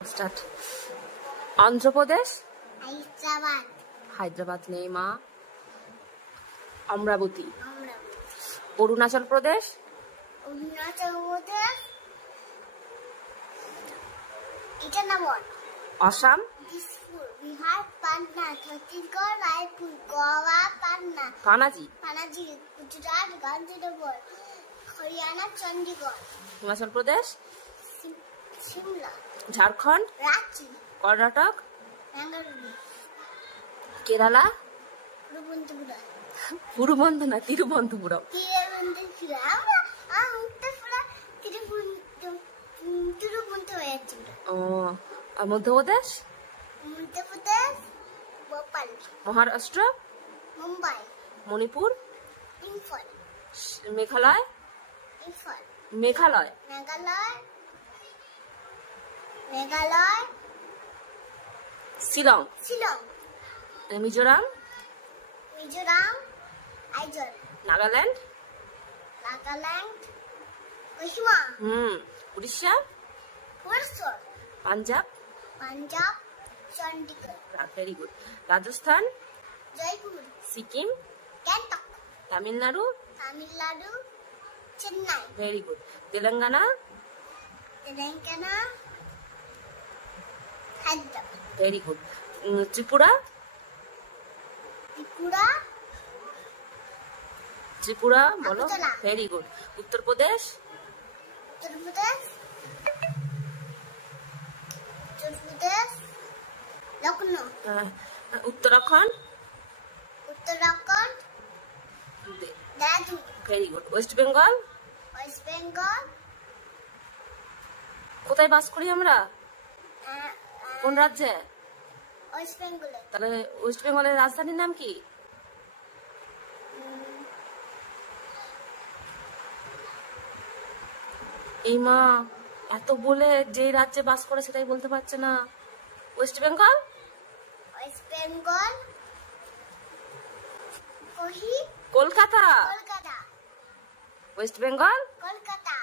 Start. Andhra Pradesh, Hyderabad, Hyderabad নেই মা। অমরাবতী, অমরাবতী, অরুণাচল প্রদেশ, অরুণাচল প্রদেশ, ইটানগর, আসাম, দিসপুর, বিহার, পাটনা, ছত্তিশগড়, রায়পুর, গোয়া, পাটনা, পানাজি, পানাজি, গুজরাট, গান্ধীনগর, হরিয়ানা, চণ্ডীগড়, হিমাচল প্রদেশ, শিমলা, ঝাড়খণ্ড, রাঁচি, কর্ণাটক, বেঙ্গালুরু, কেরালা, তিরুবনন্তপুরম, পুরুবন্ধ না তিরুবনন্তপুরম, ও, আর Madhya Pradesh, Madhya Pradesh, Bhopal, Maharashtra, Mumbai, Manipur, Imphal, Meghalaya, Imphal, Meghalaya, Meghalaya, Meghalaya, Shillong, Shillong, Mizoram, Mizoram, Aizawl, Nagaland, Nagaland, Kohima, Orissa, Bhubaneswar, Punjab, Punjab, Chandigarh, very good, Rajasthan, Jaipur, Sikkim, Gangtok, Tamil Nadu, Tamil Nadu, Chennai, very good, Telangana, Telangana, Hyderabad, very good, Tripura, Tripura, Tripura বলো, Agartala. Very good, Uttar Pradesh, Uttar Pradesh, Uttar Pradesh, Lucknow, Uttarakhand, Uttarakhand, Dehradun, very good, West Bengal, West Bengal, কোথায় বাস করি আমরা, কোন রাজ্যে? ওয়েস্ট বেঙ্গলে, তাহলে ওয়েস্ট বেঙ্গলের রাজধানীর নাম কি? এই মা এত বলে যে রাজ্যে বাস করে সেটাই বলতে পারছে না। West Bengal, West Bengal, Kolkata, Kolkata, West Bengal, Kolkata,